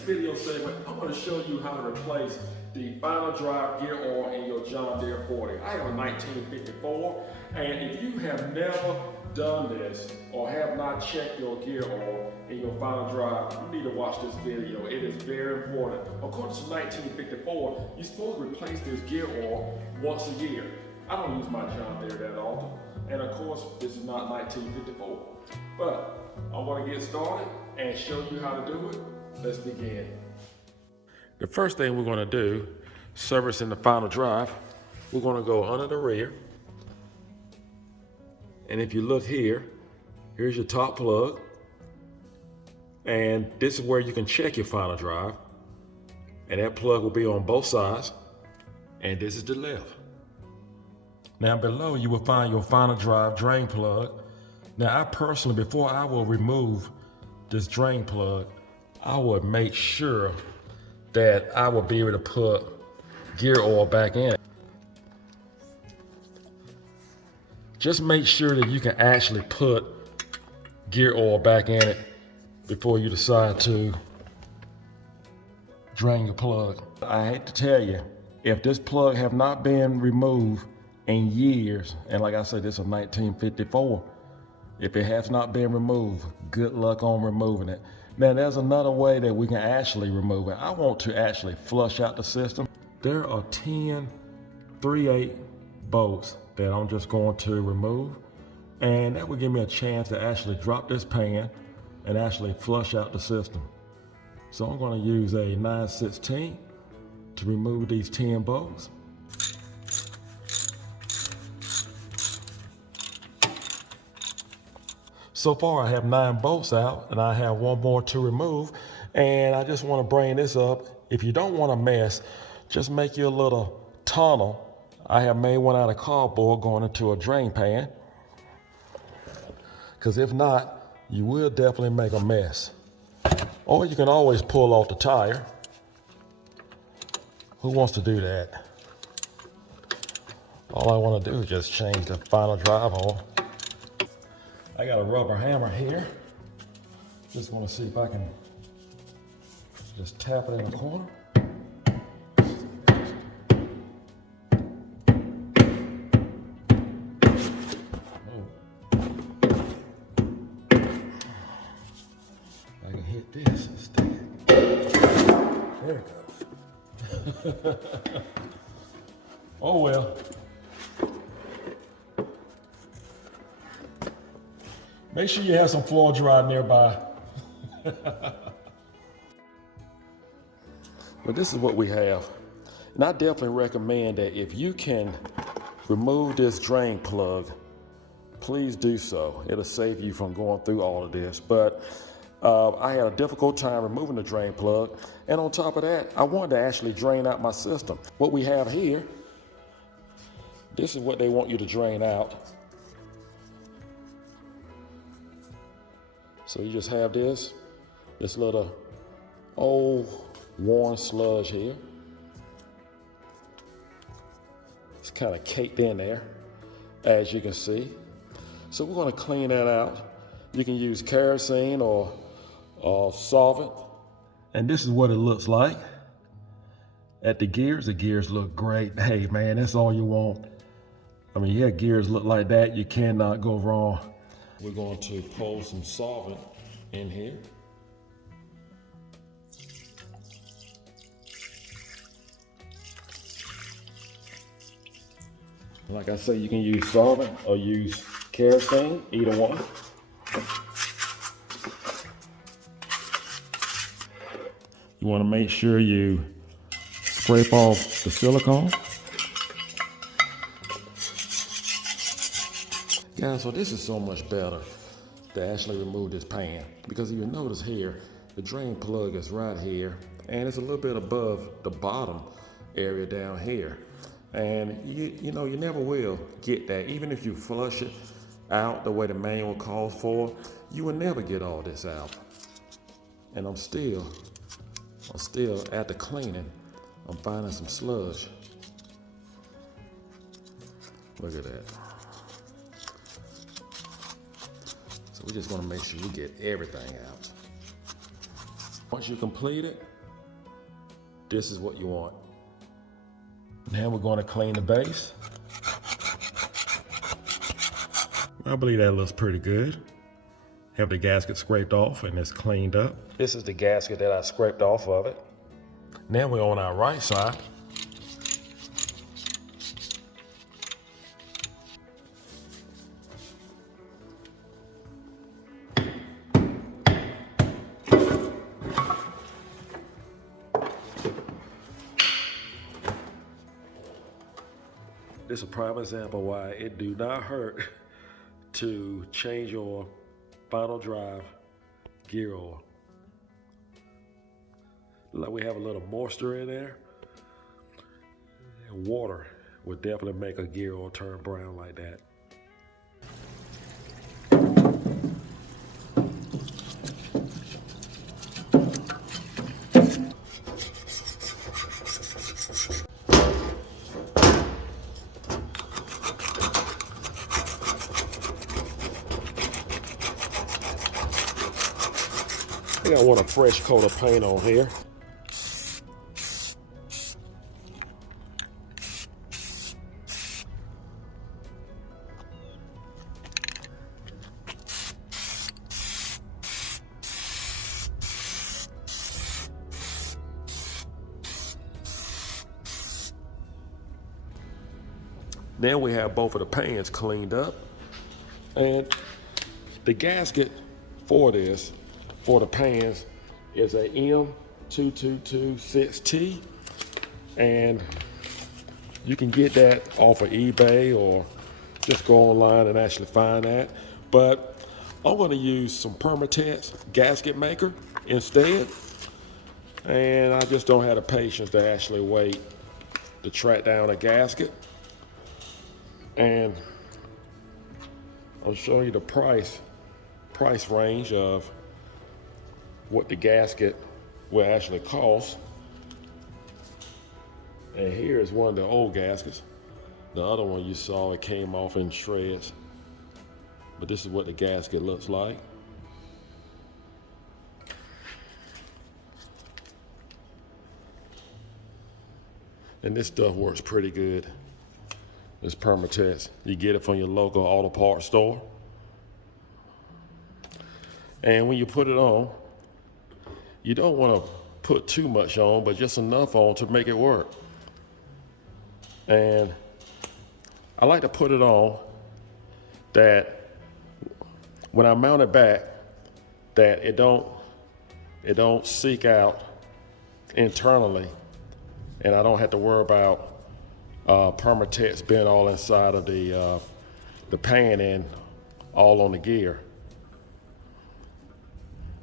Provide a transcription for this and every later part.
this video segment, I'm going to show you how to replace the final drive gear oil in your John Deere 40. I have a 1954, and if you have never done this or have not checked your gear oil in your final drive, you need to watch this video. It is very important. According to 1954, you're supposed to replace this gear oil once a year. I don't use my John Deere that often, and of course, this is not 1954. But I want to get started and show you how to do it. Let's begin. The first thing we're going to do, servicing the final drive, we're going to go under the rear. And if you look here, here's your top plug. And this is where you can check your final drive. And that plug will be on both sides. And this is the left. Now below you will find your final drive drain plug. Now I personally, before I will remove this drain plug, I would make sure that I will be able to put gear oil back in it. Just make sure that you can actually put gear oil back in it before you decide to drain your plug. I hate to tell you, if this plug have not been removed in years, and like I said, this is 1954, if it has not been removed, good luck on removing it. Now there's another way that we can actually remove it. I want to actually flush out the system. There are 10 3/8 bolts that I'm just going to remove, and that will give me a chance to actually drop this pan and actually flush out the system. So I'm going to use a 9/16 to remove these 10 bolts. So far I have 9 bolts out, and I have 1 more to remove, and I just want to bring this up. If you don't want to mess, just make you a little tunnel. I have made one out of cardboard going into a drain pan, because if not, you will definitely make a mess. Or you can always pull off the tire. Who wants to do that? All I want to do is just change the final drive oil. I got a rubber hammer here. Just want to see if I can just tap it in the corner. I can hit this instead. There it goes. Oh well. Make sure you have some floor dry nearby. But this is what we have. And I definitely recommend that if you can remove this drain plug, please do so. It'll save you from going through all of this. But I had a difficult time removing the drain plug. And on top of that, I wanted to actually drain out my system. What we have here, this is what they want you to drain out. So you just have this little old worn sludge here. It's kind of caked in there, as you can see. So we're going to clean that out. You can use kerosene or solvent. And this is what it looks like. At the gears look great. Hey man, that's all you want. I mean, yeah, gears look like that. You cannot go wrong. We're going to pour some solvent in here. Like I say, you can use solvent or use kerosene, either one. You want to make sure you scrape off the silicone. Guys, so this is so much better to actually remove this pan, because if you notice here, the drain plug is right here, and it's a little bit above the bottom area down here. And you know, you never will get that. Even if you flush it out the way the manual calls for, you will never get all this out. And I'm still after cleaning, I'm finding some sludge. Look at that. So we just want to make sure you get everything out. Once you complete it, this is what you want. Now we're going to clean the base. I believe that looks pretty good. Have the gasket scraped off and it's cleaned up. This is the gasket that I scraped off of it. Now we're on our right side. This is a prime example why it do not hurt to change your final drive gear oil. Like we have a little moisture in there. And water would definitely make a gear oil turn brown like that. I think I want a fresh coat of paint on here. Now we have both of the pans cleaned up, and the gasket for this, for the pans, is a M2226T, and you can get that off of eBay or just go online and actually find that. But I'm going to use some Permatex gasket maker instead, and I just don't have the patience to actually wait to track down a gasket. And I'll show you the price range of what the gasket will actually cost. And here is one of the old gaskets. The other one you saw, it came off in shreds. But this is what the gasket looks like. And this stuff works pretty good. It's Permatex. You get it from your local auto parts store. And when you put it on, you don't want to put too much on, but just enough on to make it work. And I like to put it on that when I mount it back, that it don't seek out internally, and I don't have to worry about Permatex being all inside of the pan and all on the gear.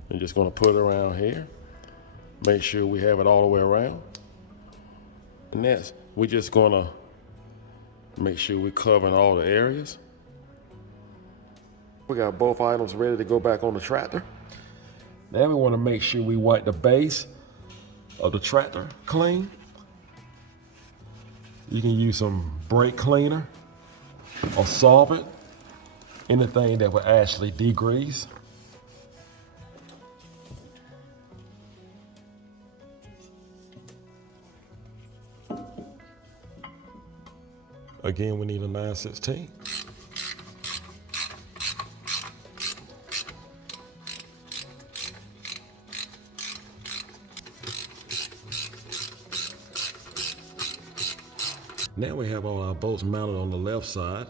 I'm just going to put it around here. Make sure we have it all the way around. And next, we're just going to make sure we're covering all the areas. We got both items ready to go back on the tractor. Now we want to make sure we wipe the base of the tractor clean. You can use some brake cleaner or solvent, anything that will actually degrease. Again, we need a 9/16. Now we have all our bolts mounted on the left side.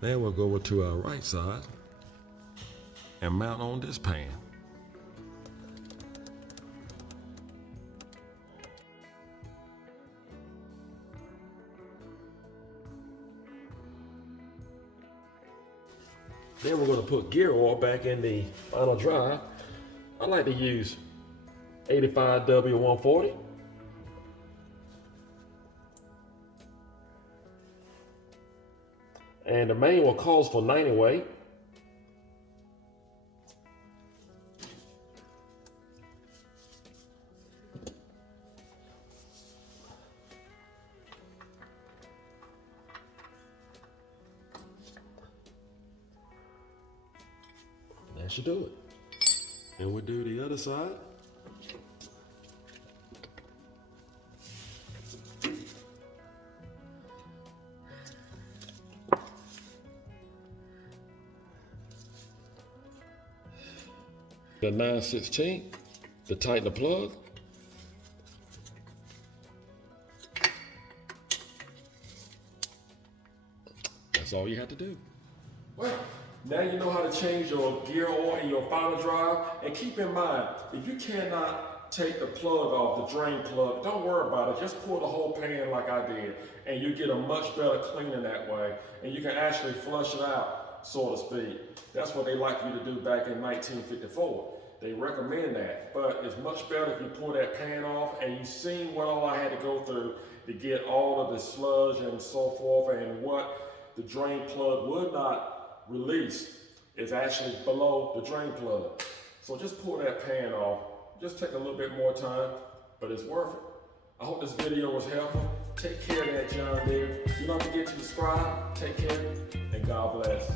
Now we'll go over to our right side and mount on this pan. Then we're going to put gear oil back in the final drive. I like to use 85W140. And the manual calls for 90 weight. That should do it. And we'll do the other side. The 9/16 to tighten the plug. That's all you have to do. Well, now you know how to change your gear oil in your final drive. And keep in mind, if you cannot take the plug off, the drain plug, don't worry about it. Just pull the whole pan like I did, and you get a much better cleaning that way. And you can actually flush it out, so to speak. That's what they like you to do back in 1954. They recommend that, but it's much better if you pull that pan off. And you've seen what all I had to go through to get all of the sludge and so forth, and what the drain plug would not release is actually below the drain plug. So just pull that pan off. Just take a little bit more time, but it's worth it. I hope this video was helpful. Take care of that John Deere. Do not forget to subscribe. Take care, and God bless.